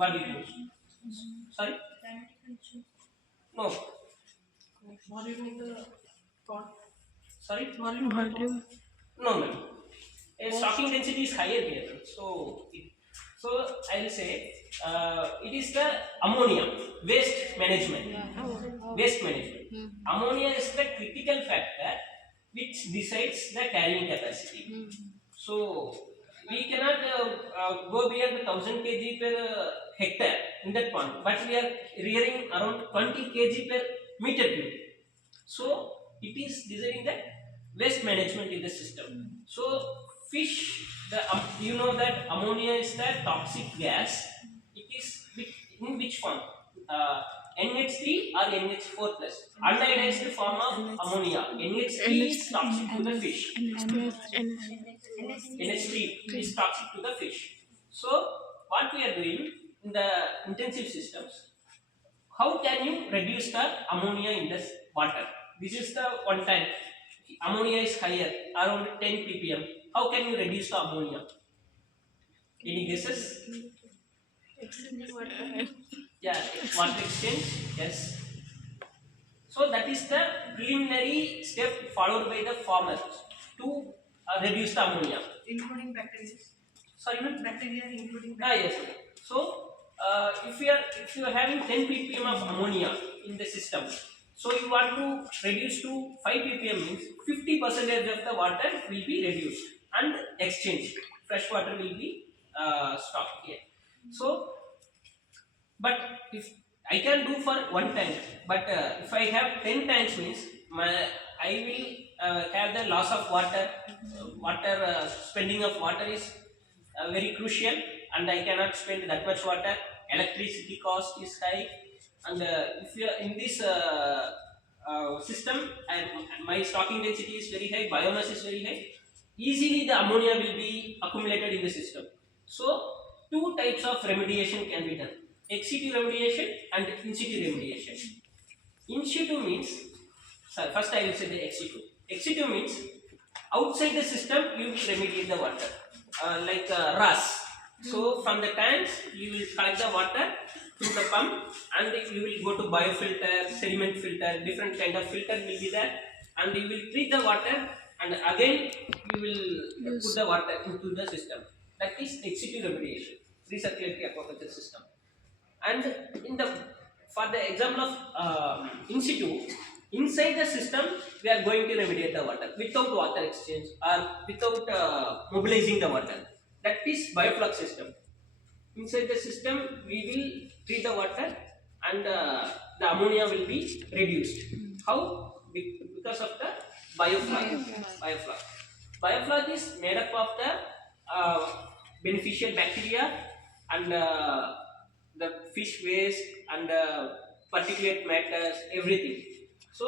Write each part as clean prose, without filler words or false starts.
What did you? Sorry? No. Sorry? Volume. No, no. A stocking density is higher here. So I will say it is the ammonia waste management. Waste management. Ammonia is the critical factor which decides the carrying capacity. So we cannot go beyond the 1000 kg per hectare in that pond, but we are rearing around 20 kg per meter cube. So it is designing the waste management in the system. So fish, you know that ammonia is the toxic gas. It is in which form? NH3 or NH4 plus. Unionized form of ammonia. NH3 is toxic to the fish. NH3 is toxic to the fish. So what we are doing in the intensive systems, how can you reduce the ammonia in the water? This is the one tank. Ammonia is higher, around 10 ppm. How can you reduce the ammonia? Any guesses? Yeah, water exchange. Yes. So that is the preliminary step followed by the farmers to reduce the ammonia. Including bacteria. Sorry, ma'am? Bacteria including Yes. So if you are having 10 ppm of ammonia in the system, so you want to reduce to 5 ppm means 50% of the water will be reduced and exchanged. Fresh water will be stocked here. So, but if I can do for one tank, but if I have 10 tanks means I will have the loss of water. Spending of water is very crucial, and I cannot spend that much water. Electricity cost is high, and if you are in this system, my stocking density is very high, biomass is very high. Easily the ammonia will be accumulated in the system. So two types of remediation can be done: ex situ remediation and in situ remediation. In situ means, first I will say the ex situ. Ex situ means outside the system you will remediate the water, like RAS. So from the tanks you will collect the water through the pump, and you will go to biofilter, sediment filter, different kind of filter will be there, and you will treat the water, and again you will put the water into the system. That is ex situ remediation, recirculatory aquaculture system. And for the example of in situ, inside the system we are going to remediate the water without water exchange or without mobilizing the water. That is bioflux system. Inside the system we will treat the water, and the ammonia will be reduced. How? Because of the bioflux. Bioflux is made up of the beneficial bacteria and the fish waste and particulate matters, everything. So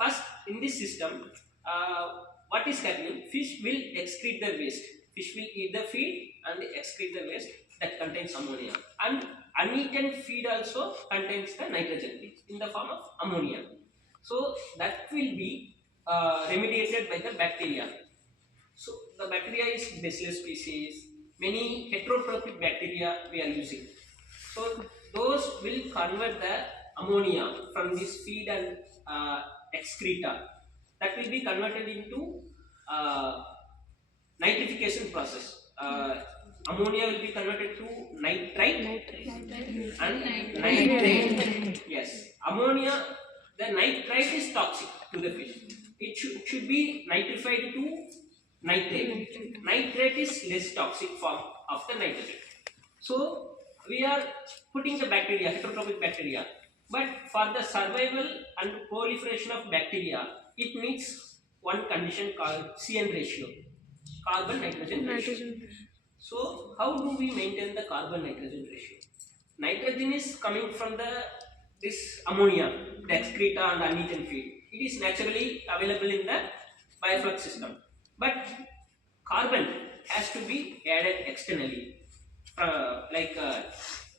first in this system, what is happening? Fish will excrete the waste. Fish will eat the feed and excrete the waste that contains ammonia. And uneaten feed also contains the nitrogen in the form of ammonia. So that will be remediated by the bacteria. So the bacteria is Bacillus species. Many heterotrophic bacteria we are using. So those will convert the ammonia from this feed and excreta. That will be converted into nitrification process. Ammonia will be converted to nitrite and nitrate. Yes, ammonia, the nitrite is toxic to the fish. It should be nitrified to nitrate. Nitrate is less toxic form of the nitrogen. So we are putting the bacteria, heterotrophic bacteria, but for the survival and proliferation of bacteria, it needs one condition called CN ratio, carbon nitrogen ratio. So how do we maintain the carbon nitrogen ratio? Nitrogen is coming from this ammonia, the excreta and uneaten feed. It is naturally available in the bioflux system, but carbon has to be added externally.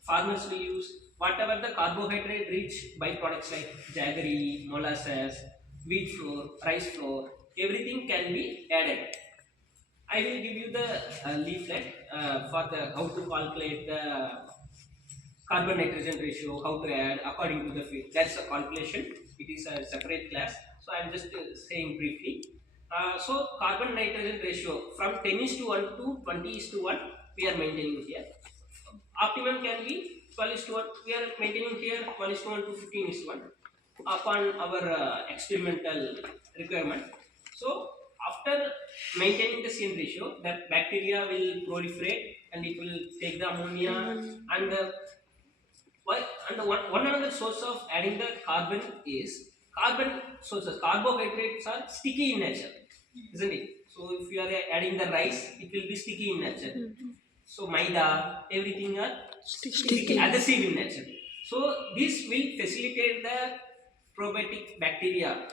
Farmers will use whatever the carbohydrate rich byproducts like jaggery, molasses, wheat flour, rice flour, everything can be added. I will give you the leaflet for the how to calculate the carbon nitrogen ratio, how to add according to the field. That's a calculation. It is a separate class. So I am just saying briefly. So carbon nitrogen ratio from 10 is to 1 to 20 is to 1 we are maintaining here. Optimum can be 12 is to 1. We are maintaining here 12 is to 1 to 15 is to 1 upon our experimental requirement. So after maintaining the same ratio, the bacteria will proliferate and it will take the ammonia and why and one another source of adding the carbon is carbon sources. Carbohydrates are sticky in nature, isn't it? So if you are adding the rice, it will be sticky in nature. So maida, everything are sticky, adhesive in nature. So this will facilitate the probiotic bacteria